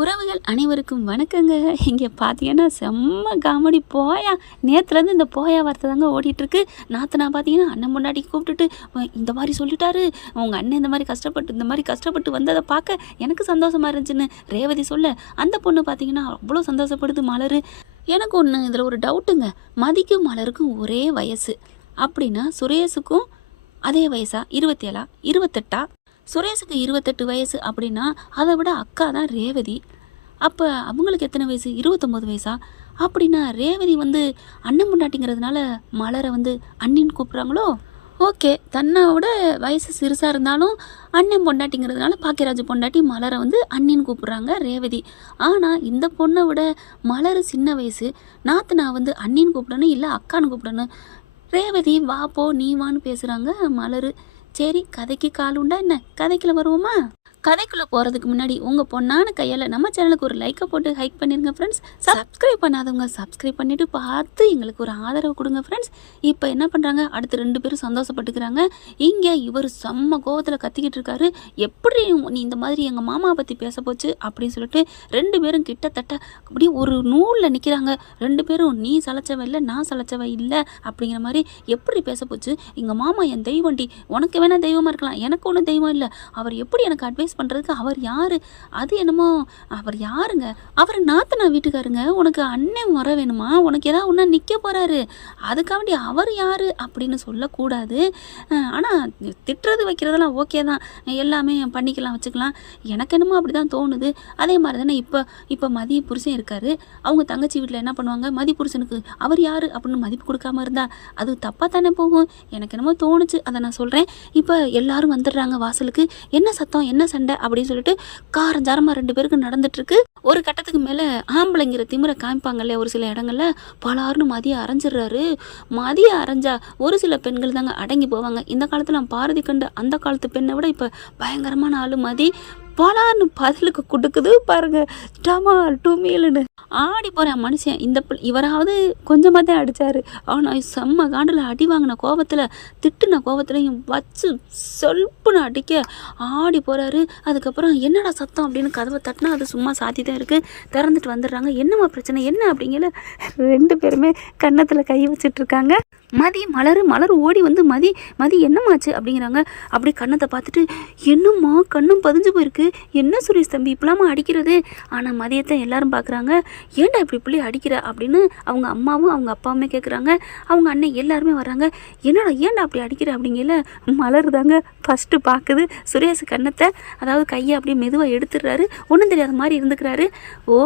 உறவுகள் அனைவருக்கும் வணக்கங்க. இங்கே பார்த்தீங்கன்னா செம்ம காமெடி போயா. நேற்றுலேருந்து இந்த போயா வார்த்தை தாங்க ஓடிட்டுருக்கு. நாத்தனா பார்த்தீங்கன்னா அண்ணன் பொண்டாட்டி கூப்பிட்டுட்டு இந்த மாதிரி சொல்லிட்டாரு, உங்கள் அண்ணன் இந்த மாதிரி கஷ்டப்பட்டு வந்ததை பார்க்க எனக்கு சந்தோஷமாக இருந்துச்சுன்னு ரேவதி சொல்ல, அந்த பொண்ணு பார்த்தீங்கன்னா அவ்வளோ சந்தோஷப்படுது மலர். எனக்கு ஒன்று இதில் ஒரு டவுட்டுங்க. மதிக்கும் மலருக்கும் ஒரே வயசு அப்படின்னா சுரேஷுக்கும் அதே வயசா? 27 28? சுரேஷுக்கு 28 வயசு அப்படின்னா அதை விட அக்கா தான் ரேவதி. அப்போ அவங்களுக்கு எத்தனை வயசு? 29 வயசா? அப்படின்னா ரேவதி அண்ணன் பொண்டாட்டிங்கிறதுனால மலரை அண்ணின்னு கூப்பிட்றாங்களோ? ஓகே, தன்னை விட வயசு சிறுசாக இருந்தாலும் அண்ணன் பொண்டாட்டிங்கிறதுனால பாக்கியராஜ் பொண்டாட்டி மலரை அண்ணின்னு கூப்பிட்றாங்க ரேவதி. ஆனால் இந்த பொண்ணை விட மலர் சின்ன வயசு. நாத்து நான் அண்ணின்னு கூப்பிடணும் இல்லை அக்கான்னு கூப்பிடணும். ரேவதி வா போ நீ வான்னு பேசுகிறாங்க மலர். சரி, கதைக்கு கால் உண்டா என்ன? கதைக்குள்ள வருவோமா? கதைக்குள்ளே போகிறதுக்கு முன்னாடி உங்கள் பொண்ணான கையால் நம்ம சேனலுக்கு ஒரு லைக்கை போட்டு ஹைக் பண்ணிடுங்க ஃப்ரெண்ட்ஸ். சப்ஸ்கிரைப் பண்ணாதவங்க சப்ஸ்கிரைப் பண்ணிவிட்டு பார்த்து எங்களுக்கு ஒரு ஆதரவு கொடுங்க ஃப்ரெண்ட்ஸ். இப்போ என்ன பண்ணுறாங்க, அடுத்து 2 பேரும் சந்தோஷப்பட்டுக்கிறாங்க. இங்கே இவர் செம்ம கோவத்தில் கத்திக்கிட்டு இருக்காரு. எப்படி நீ இந்த மாதிரி எங்கள் மாமாவை பற்றி பேச போச்சு அப்படின்னு சொல்லிட்டு 2 பேரும் கிட்டத்தட்ட அப்படியே ஒரு நூலில் நிற்கிறாங்க. 2 பேரும் நீ சளைச்சவ இல்லை நான் சளைச்சவ இல்லை அப்படிங்கிற மாதிரி எப்படி பேச போச்சு. எங்கள் மாமா என் தெய்வண்டி, உனக்கு வேணால் தெய்வமாக இருக்கலாம், எனக்கு ஒன்றும் தெய்வம் இல்லை. அவர் எப்படி எனக்கு அட்வைஸ் பண்ணுறதுக்கு அவர் யாரு? அது என்னமோ அவர் யாருங்க? அவர் நாத்தனா வீட்டுக்காருங்க. உனக்கு அண்ணன் வர வேணுமா? உனக்கு ஏதாவது ஒன்றா நிற்க போகிறாரு, அதுக்காண்டி அவர் யாரு அப்படின்னு சொல்லக்கூடாது. ஆனால் திட்டுறது வைக்கிறதெல்லாம் ஓகே தான், எல்லாமே பண்ணிக்கலாம் வச்சுக்கலாம். எனக்கு என்னமோ அப்படி தான் தோணுது. அதே மாதிரி தானே இப்போ மதிய புருஷன் இருக்காரு. அவங்க தங்கச்சி வீட்டில் என்ன பண்ணுவாங்க, மதி புருஷனுக்கு அவர் யாரு அப்படின்னு மதிப்பு கொடுக்காம இருந்தா அது தப்பாக தானே போகும். எனக்கு என்னமோ தோணுச்சு, அதை நான் சொல்கிறேன். இப்போ எல்லாரும் வந்துடுறாங்க வாசலுக்கு. என்ன சத்தம், என்ன சண்டை அப்படின்னு சொல்லிட்டு காரஞ்சாரமாக 2 பேருக்கு நடந்துட்டுருக்கு. ஒரு கட்டத்துக்கு மேலே ஆம்பளைங்கிற திமிரை காமிப்பாங்கல்ல ஒரு சில இடங்கள்ல, பலாருன்னு மதியை அரைஞ்சிடுறாரு. மதியை அரைஞ்சா ஒரு சில பெண்கள் தாங்க அடங்கி போவாங்க. இந்த காலத்தில் பாரதி கண்டு அந்த காலத்து பெண்ணை விட இப்போ பயங்கரமான ஆளு மதி. பலான்னு பதிலுக்கு கொடுக்குது பாருங்க, டமால் டுமீல்னு ஆடி போகிறேன் மனுஷன். இவராவது கொஞ்சமாக தான் அடித்தார். ஆனால் செம்ம காண்டில் அடி வாங்கின கோபத்தில், திட்டுன கோபத்துலையும் வச்சு சொல்புன்னு அடிக்க ஆடி போகிறாரு. அதுக்கப்புறம் என்னடா சத்தம் அப்படின்னு கதவை தட்டினா அது சும்மா சாத்தி தான் இருக்குது. திறந்துட்டு வந்துடுறாங்க. என்னம்மா பிரச்சனை என்ன அப்படிங்கிற 2 பேருமே கன்னத்தில் கை வச்சிட்ருக்காங்க. மலர் ஓடி மதி என்னமாச்சு அப்படிங்கிறாங்க. அப்படி கண்ணத்தை பார்த்துட்டு, என்னம்மா கண்ணும் பதிஞ்சு போயிருக்கு, என்ன சுரேஷ் தம்பி இப்பலாமா அடிக்கிறது? ஆனால் மதியத்தை எல்லாரும் பார்க்குறாங்க. ஏன்டா இப்படி பிள்ளை அடிக்கிற அப்படின்னு அவங்க அம்மாவும் அவங்க அப்பாவுமே கேட்குறாங்க. அவங்க அண்ணன் எல்லாருமே வர்றாங்க. ஏன்டா அப்படி அடிக்கிற அப்படிங்கல மலர் தாங்க ஃபஸ்ட்டு பார்க்குது சுரேஷ் கண்ணத்தை. அதாவது கையை அப்படியே மெதுவாக எடுத்துடுறாரு. ஒன்றும் தெரியாத மாதிரி இருந்துக்கிறாரு. ஓ,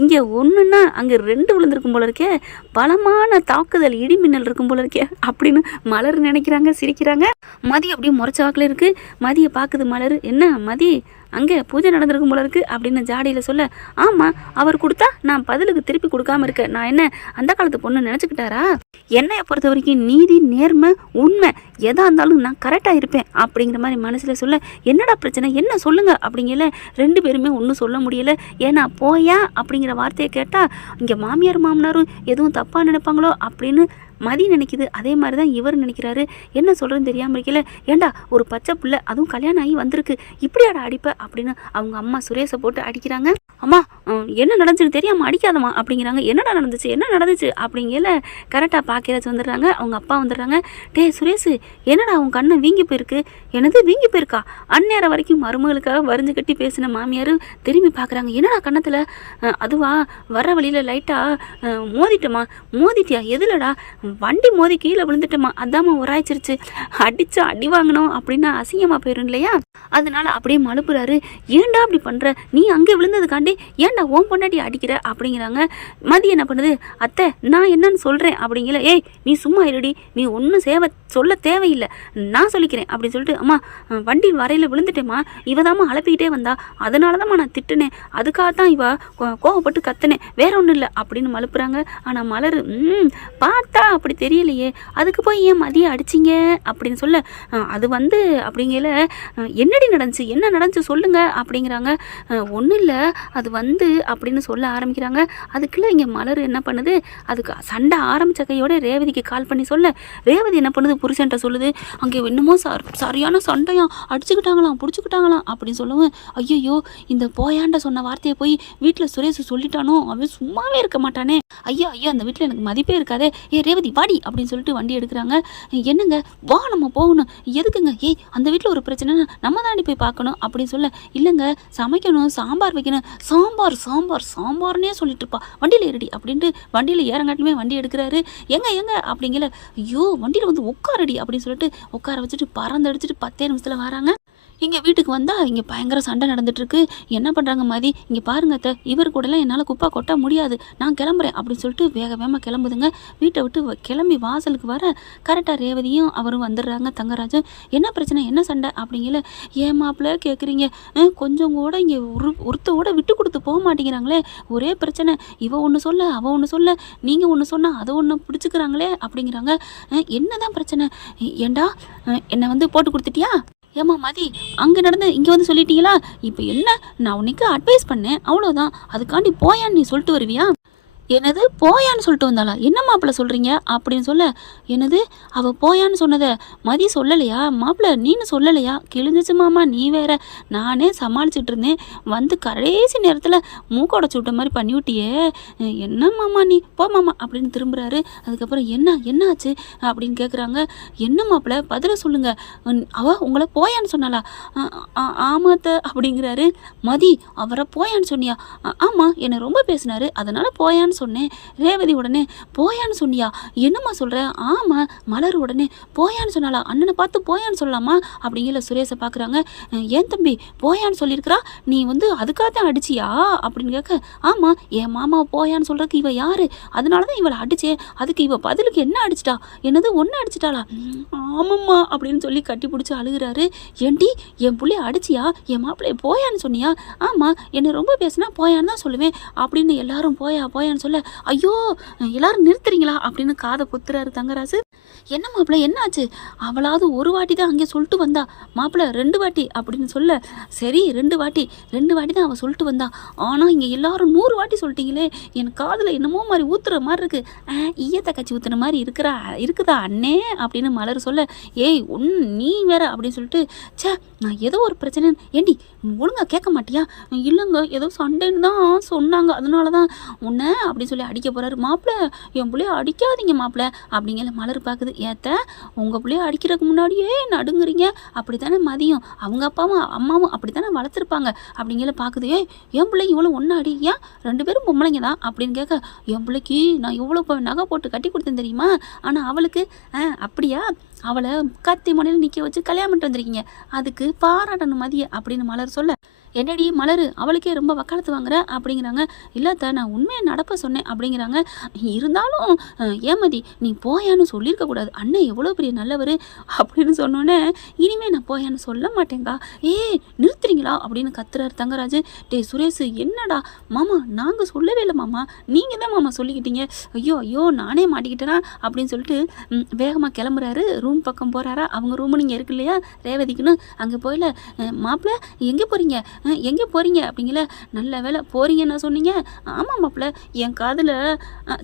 இங்கே ஒன்றுன்னா அங்கே 2 விழுந்திருக்கும் போல இருக்கே, பலமான தாக்குதல் இடி மின்னல் இருக்கும் போல இருக்கே அப்படின்னு மலர் நினைக்கிறாங்க, சிரிக்கிறாங்க. மதி அப்படியே முறைச்ச வாக்கில் இருக்குது. மதியை பார்க்குது மலர். என்ன மதி, அங்கே பூஜை நடந்திருக்கும் போல இருக்குது அப்படின்னு ஜாடியில் சொல்ல, ஆமாம் அவர் கொடுத்தா நான் பதிலுக்கு திருப்பி கொடுக்காம இருக்கேன், நான் என்ன அந்த காலத்து பொண்ணு நினச்சிக்கிட்டாரா? என்னையை பொறுத்த வரைக்கும் நீதி நேர்மை உண்மை எதாக இருந்தாலும் நான் கரெக்டாக இருப்பேன் அப்படிங்கிற மாதிரி மனசில் சொல்ல, என்னடா பிரச்சனை என்ன சொல்லுங்க அப்படிங்கல 2 பேருமே ஒன்றும் சொல்ல முடியலை. ஏன்னா போயா அப்படிங்கிற வார்த்தையை கேட்டால் இங்கே மாமியார் மாமனாரும் எதுவும் தப்பாக நினைப்பாங்களோ அப்படின்னு மதி நினைக்குது. அதே மாதிரி தான் இவர் நினைக்கிறாரு. என்ன சொல்கிறேன்னு தெரியாமல் இருக்கல. ஏண்டா ஒரு பச்சை பிள்ளை, அதுவும் கல்யாணம் ஆகி வந்திருக்கு, இப்படியாடா அடிப்ப அப்படின்னு அவங்க அம்மா சுரேஷை போட்டு அடிக்கிறாங்க. அம்மா என்ன நடந்துச்சுன்னு தெரியாமல் அடிக்காதம்மா அப்படிங்கிறாங்க. என்ன நடந்துச்சு அப்படிங்கல கரெக்டாக பாக்கியராஜ் வந்துடுறாங்க. அவங்க அப்பா வந்துடுறாங்க. டே சுரேஷ், என்னடா அவங்க கண்ணை வீங்கி போயிருக்கு? எனது வீங்கி போயிருக்கா? அந்நேரம் வரைக்கும் மருமகளுக்காக வரிஞ்சு கட்டி பேசின மாமியார் திரும்பி பார்க்குறாங்க. என்னடா கண்ணத்தில்? அதுவா வர வழியில் லைட்டாக மோதிட்டியா? எதுலடா? வண்டி மோதி கீழே விழுந்துட்டோமா, அதாம்மா உராய்ச்சிருச்சு. அடிச்சா அடி வாங்கணும் அப்படின்னா அசிங்கமாக போயிடும் இல்லையா? அதனால அப்படியே மழுப்புறாரு. ஏன்டா அப்படி பண்ணுற? நீ அங்கே விழுந்ததுக்காண்டி ஏன்டா ஓம் பொண்டாட்டி அடிக்கிற அப்படிங்கிறாங்க. மதி என்ன பண்ணுது, அத்தை நான் என்னன்னு சொல்கிறேன் அப்படிங்கிற. ஏய் நீ சும்மா இருடி, நீ ஒன்றும் சொல்ல தேவையில்லை, நான் சொல்லிக்கிறேன் அப்படின்னு சொல்லிட்டு, அம்மா வண்டி வரையில் விழுந்துட்டேம்மா, இவதாம்மா அழப்பிக்கிட்டே வந்தா, அதனால தான்மா நான் திட்டுனேன், அதுக்காகத்தான் இவ கோவப்பட்டு கத்துனேன், வேற ஒன்றும் இல்லை அப்படின்னு மழுப்புறாங்க. ஆனால் மலர் பார்த்தா அப்படி தெரியலையே, அதுக்கு போய் ஏன் மதியம் அடிச்சிங்க அப்படின்னு சொல்ல, அது அப்படிங்கல என்ன நடந்துச்சு சொல்லுங்க அப்படிங்கிறாங்க. ஒன்றும் இல்லை, அது விடு அப்படின்னு சொல்ல ஆரம்பிக்கிறாங்க. அதுக்குள்ளே இங்கே மலர் என்ன பண்ணுது, அதுக்கு சண்டை ஆரம்பித்த கையோட ரேவதிக்கு கால் பண்ணி சொல்ல, ரேவதி என்ன பண்ணுது, புருஷன்ட்ட சொல்லுது, அங்கே என்னமோ சரியான சண்டையாம், அடிச்சுக்கிட்டாங்களாம், பிடிச்சிக்கிட்டாங்களாம் அப்படின்னு சொல்லவும், ஐயோ இந்த போயாண்ட சொன்ன வார்த்தையை போய் வீட்டில் சுரேஷ் சொல்லிட்டானோ, அவன் சும்மாவே இருக்க மாட்டானே, ஐயோ அந்த வீட்டில் எனக்கு மதிப்பே இருக்காதே, ரேவதி வாடி அப்படின்னு சொல்லிட்டு வண்டி எடுக்கிறாங்க. என்னங்க வா நம்ம போகணும், எதுக்குங்க, அந்த வீட்டில் ஒரு பிரச்சனை நம்ம தாண்டி போய் பார்க்கணும் அப்படின்னு சொல்ல, இல்லைங்க சமைக்கணும், சாம்பார் வைக்கணும், சாம்பார் சாம்பார் சாம்பார்னே சொல்லிட்டு இருப்பா, வண்டியில் ஏறடி அப்படின்ட்டு வண்டியில் ஏறங்காட்டுமே வண்டி எடுக்கிறாரு. எங்க அப்படிங்கல, ஐயோ வண்டியில் வந்து உட்காரடி அப்படின்னு சொல்லிட்டு உட்கார வச்சுட்டு பறந்து அடிச்சுட்டு 10 நிமிஷத்தில் வராங்க. இங்கே வீட்டுக்கு வந்தால் இங்கே பயங்கர சண்டை நடந்துட்டுருக்கு. என்ன பண்ணுறாங்க மதி, இங்கே பாருங்க அத்தை, இவர் கூடலாம் என்னால் குப்பா கொட்ட முடியாது, நான் கிளம்புறேன் அப்படின்னு சொல்லிட்டு வேகமாக கிளம்புதுங்க. வீட்டை விட்டு கிளம்பி வாசலுக்கு வர கரெக்டாக ரேவதியும் அவரும் வந்துடுறாங்க. தங்கராஜும் என்ன பிரச்சனை, என்ன சண்டை அப்படிங்கல, ஏன் மாப்பிள்ள கேட்குறீங்க, கொஞ்சம் கூட இங்கே ஒருத்தோட விட்டு கொடுத்து போக மாட்டேங்கிறாங்களே, ஒரே பிரச்சனை, இவ ஒன்று சொல்ல அவ ஒன்று சொல்ல, நீங்கள் ஒன்று சொன்னால் அதை ஒன்று பிடிச்சிக்கிறாங்களே அப்படிங்கிறாங்க. என்னதான் பிரச்சனை, ஏண்டா என்னை வந்து போட்டு கொடுத்துட்டியா, ஏம்மா மதி அங்கே நடந்து இங்கே வந்து சொல்லிட்டீங்களா, இப்போ என்ன, நான் உனக்கு அட்வைஸ் பண்ணேன் அவ்வளோதான், அதுக்காண்டி போயான்னு நீ சொல்லிட்டு வருவியா, என்னது போயான்னு சொல்லிட்டு வந்தாளா, என்ன மாப்பிள்ள சொல்கிறீங்க அப்படின்னு சொல்ல, என்னது அவள் போயான்னு சொன்னதை மதி சொல்லலையா, மாப்பிள்ள நீன்னு சொல்லலையா, கிழிஞ்சிச்சு மாமா நீ வேற, நானே சமாளிச்சுட்டு இருந்தேன், வந்து கடைசி நேரத்தில் மூக்கோட சுட்ட மாதிரி பண்ணிவிட்டியே, என்ன மாமா நீ போ மாமா அப்படின்னு திரும்புகிறாரு. அதுக்கப்புறம் என்ன ஆச்சு அப்படின்னு கேட்குறாங்க. என்ன மாப்பிள்ள பதில சொல்லுங்க, அவள் உங்களை போயான்னு சொன்னாளா, ஆமாத்த அப்படிங்கிறாரு. மதி அவரை போயான்னு சொன்னியா, ஆமாம் என்னை ரொம்ப பேசினாரு அதனால் போயான்னு சொன்னேன். ரேவதி உடனே போயான்னு சொன்னியா, என்னம்மா சொல்ற, ஆமா. மலர் உடனே போயான்னு சொன்னாலா, அண்ணனை பார்த்து போயான்னு சொல்லலாமா அப்படிங்கிற சுரேஷை பார்க்குறாங்க. ஏன் தம்பி போயான்னு சொல்லியிருக்கிறா, நீ வந்து அதுக்காகத்தான் அடிச்சியா அப்படின்னு கேட்க, ஆமா என் மாமாவை போயான்னு சொல்றதுக்கு இவ யாரு, அதனால தான் இவளை அடிச்சேன், அதுக்கு இவ பதிலுக்கு என்ன அடிச்சிட்டா, என்னது ஒன்று அடிச்சிட்டாளா, ஆமாம்மா அப்படின்னு சொல்லி கட்டி பிடிச்சி அழுகிறாரு. ஏண்டி என் பிள்ளைய அடிச்சியா, என் மாப்பிள்ளைய போயான்னு சொன்னியா, ஆமா என்னை ரொம்ப பேசினா போயான்னு தான் சொல்லுவேன் அப்படின்னு எல்லாரும் போயான்னு சொல்ல, ஐயோ எல்லாரும் நிறுத்துறீங்களா அப்படின்னு காதை பொத்துறாரு தங்கராசு. என்ன மாப்பிள்ள என்னாச்சு, அவளாவது ஒரு வாட்டி தான் அங்கே சொல்லிட்டு வந்தா, மாப்பிள்ள 2 வாட்டி அப்படின்னு சொல்ல, சரி 2 வாட்டி தான் அவள் சொல்லிட்டு வந்தா, ஆனால் இங்கே எல்லாரும் 100 வாட்டி சொல்லிட்டீங்களே, என் காதில் என்னமோ மாதிரி ஊத்துற மாதிரி இருக்கு, ஈயத்தை கச்சி ஊத்துற மாதிரி இருக்குதா அண்ணே அப்படின்னு மலர் சொல்ல, நீ வேற அப்படின்னு சொல்லிட்டு, சே நான் ஏதோ ஒரு பிரச்சனை, ஏண்டி ஒழுங்கா கேட்க மாட்டியா, இல்லைங்க ஏதோ சண்டைன்னு தான் சொன்னாங்க அதனால தான் உன்னை அப்படின்னு சொல்லி அடிக்க போகிறாரு. மாப்பிள்ள என் பிள்ளைய அடிக்காதீங்க மாப்பிள்ள அப்படிங்கிற மலர் பார்க்குது. ஏத்த உங்கள் பிள்ளைய அடிக்கிறதுக்கு முன்னாடியே நடுங்குறீங்க, அப்படி தானே மதியம் அவங்க அம்மாவும் அப்படி தானே வளர்த்துருப்பாங்க அப்படிங்கிற பார்க்குது. என் பிள்ளைங்க இவ்வளோ ஒன்றா அடி, ஏன் 2 பேரும் பொம்பளைங்க தான் அப்படின்னு கேட்க, என் பிள்ளைக்கு நான் எவ்வளோ நகை போட்டு கட்டி கொடுத்தேன் தெரியுமா, ஆனால் அவளுக்கு அப்படியா, அவளை கத்தி மனையில் நிற்க வச்சு கல்யாணம் பண்ணிட்டு வந்திருக்கீங்க, அதுக்கு பாராட்டணும் மதிய அப்படின்னு மலர் சொல்ல, என்னடி மலர் அவளுக்கே ரொம்ப வக்காலத்து வாங்குற அப்படிங்கிறாங்க. இல்லாத நான் உண்மையை நடப்ப சொன்னேன் அப்படிங்கிறாங்க. இருந்தாலும் ஏமதி நீ போயான்னு சொல்லியிருக்கக்கூடாது, அண்ணன் எவ்வளோ பெரிய நல்லவர் அப்படின்னு சொன்னோன்னே, இனிமேல் நான் போயான்னு சொல்ல மாட்டேங்கா, நிறுத்துறீங்களா அப்படின்னு கத்துறாரு தங்கராஜ். சுரேஷ் என்னடா மாமா நாங்கள் சொல்லவே இல்லை மாமா, நீங்கள் தான் மாமா சொல்லிக்கிட்டீங்க, ஐயோ நானே மாட்டிக்கிட்டேனா அப்படின்னு சொல்லிட்டு வேகமாக கிளம்புறாரு. ரூம் பக்கம் போகிறாரா, அவங்க ரூமு நீங்கள் இருக்கு இல்லையா ரேவதிக்குன்னு, அங்கே போயில மாப்பிள்ள எங்கே போகிறீங்க அப்படிங்கல, நல்ல வேலை போகிறீங்கன்னு சொன்னீங்க, ஆமாம் மாப்பிள்ள என் காதில்,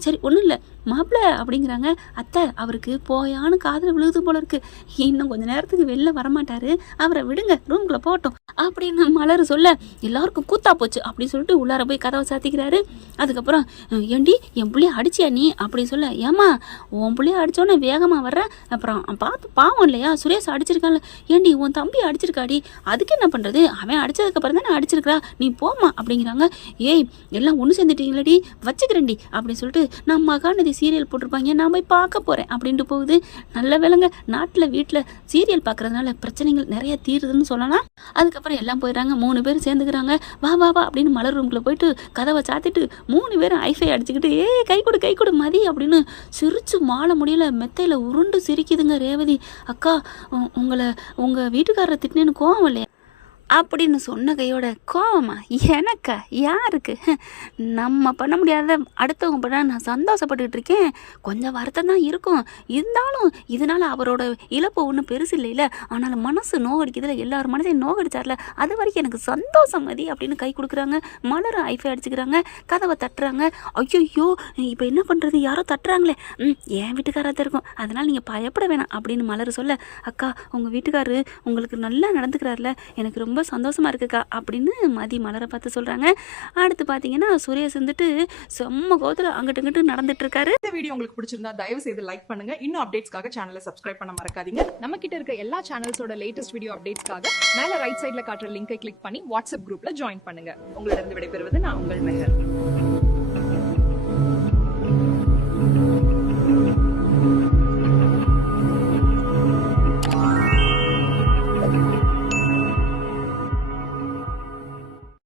சரி ஒன்றும் இல்லை மாப்பிள்ள அப்படிங்கிறாங்க. அத்தை அவருக்கு போயான்னு காதில் விழுது போல இருக்கு, இன்னும் கொஞ்சம் நேரத்துக்கு வெளில வரமாட்டாரு, அவரை விடுங்க ரூம்குள்ளே போட்டோம் அப்படின்னு மலர் சொல்ல, எல்லாருக்கும் கூத்தா போச்சு அப்படின்னு சொல்லிட்டு உள்ளார போய் கதவை சாத்திக்கிறாரு. அதுக்கப்புறம் ஏண்டி என் பிள்ளைய அடிச்சியா நீ அப்படின்னு சொல்ல, ஏமா உன் பிள்ளைய அடித்தோன்னே வேகமாக வர்றேன், அப்புறம் பார்த்து பாவம் இல்லையா சுரேஷ் அடிச்சிருக்கான்ல, ஏண்டி உன் தம்பி அடிச்சிருக்காடி, அதுக்கு என்ன பண்ணுறது, அவன் அடித்ததுக்கப்புறம் தானே அடிச்சிருக்கிறா, நீ போமா அப்படிங்கிறாங்க. எல்லாம் ஒன்று சேர்ந்துட்டீங்களடி வச்சுக்கிறேன்டி அப்படின்னு சொல்லிட்டு, நம்ம மகாநதி சீரியல் போட்டிருப்பாங்க நான் போய் பார்க்க போகிறேன் அப்படின்ட்டு போகுது. நல்ல வேலைங்க நாட்டில் வீட்டில் சீரியல் பார்க்குறதுனால பிரச்சனைகள் நிறைய தீருதுன்னு சொல்லலாம். அதுக்கப்புறம் எல்லாம் போயிடுறாங்க, 3 பேரும் சேர்ந்துக்கிறாங்க. வா அப்படின்னு மலர் ரூம்குள்ளே போயிட்டு கதவை சாத்திட்டு 3 பேரும் ஐஃபை அடிச்சுக்கிட்டு கை கொடு மதி அப்படின்னு சிரிச்சு மாலை முடியல மெத்தையில் உருண்டு சிரிக்குதுங்க ரேவதி. அக்கா உங்களை உங்கள் வீட்டுக்காரரை திட்டினேன்னு கோவம் இல்லையா, அப்படின்னு சொன்ன கையோட கோவமா எனக்கா யாருக்கு நம்ம பண்ண முடியாத அடுத்தவங்க பண்ண நான் சந்தோஷப்பட்டுக்கிட்டு இருக்கேன். கொஞ்சம் வருத்தம் தான் இருக்கும், இருந்தாலும் இதனால அவரோட இழப்பு ஒன்றும் பெருசு இல்லைல்ல. ஆனாலும் மனசு நோகடிக்குதுல, எல்லாரும் மனதையும் நோகடிச்சார்ல, அது வரைக்கும் எனக்கு சந்தோஷம் மதி அப்படின்னு கை கொடுக்குறாங்க. மலரும் ஐஃபை அடிச்சுக்கிறாங்க, கதவை தட்டுறாங்க. ஐயோ இப்போ என்ன பண்ணுறது, யாரோ தட்டுறாங்களே, என் வீட்டுக்காராக தான் இருக்கும், அதனால் நீங்கள் பயப்பட வேணாம் அப்படின்னு மலர் சொல்ல, அக்கா உங்கள் வீட்டுக்காரரு உங்களுக்கு நல்லா நடந்துக்கிறாருல, எனக்கு ரொம்ப சந்தோஷமாக இருக்குக்கா அப்படின்னு மதி மலரை பார்த்து சொல்கிறாங்க. அடுத்து பார்த்தீங்கன்னா சுரேஷ் வந்துட்டு செம்ம கோத்தில் அங்கிட்டு இங்கிட்டு நடந்துட்டு இருக்காரு. இந்த வீடியோ உங்களுக்கு பிடிச்சிருந்தா தயவு செய்து லைக் பண்ணுங்க. இன்னும் அப்டேட்ஸ்க்காக சேனலை சப்ஸ்கிரைப் பண்ண மறக்காதீங்க. நம்ம கிட்ட இருக்க எல்லா சேனல்ஸோட லேட்டஸ்ட் வீடியோ அப்டேட்ஸ்க்காக மேல ரைட் சைடுல காட்டுற லிங்கை கிளிக் பண்ணி வாட்ஸ்அப் குரூப்ல ஜாயின் பண்ணுங்க. உங்களிடம் விடைபெறுவது நான் உங்கள் மெஹர்.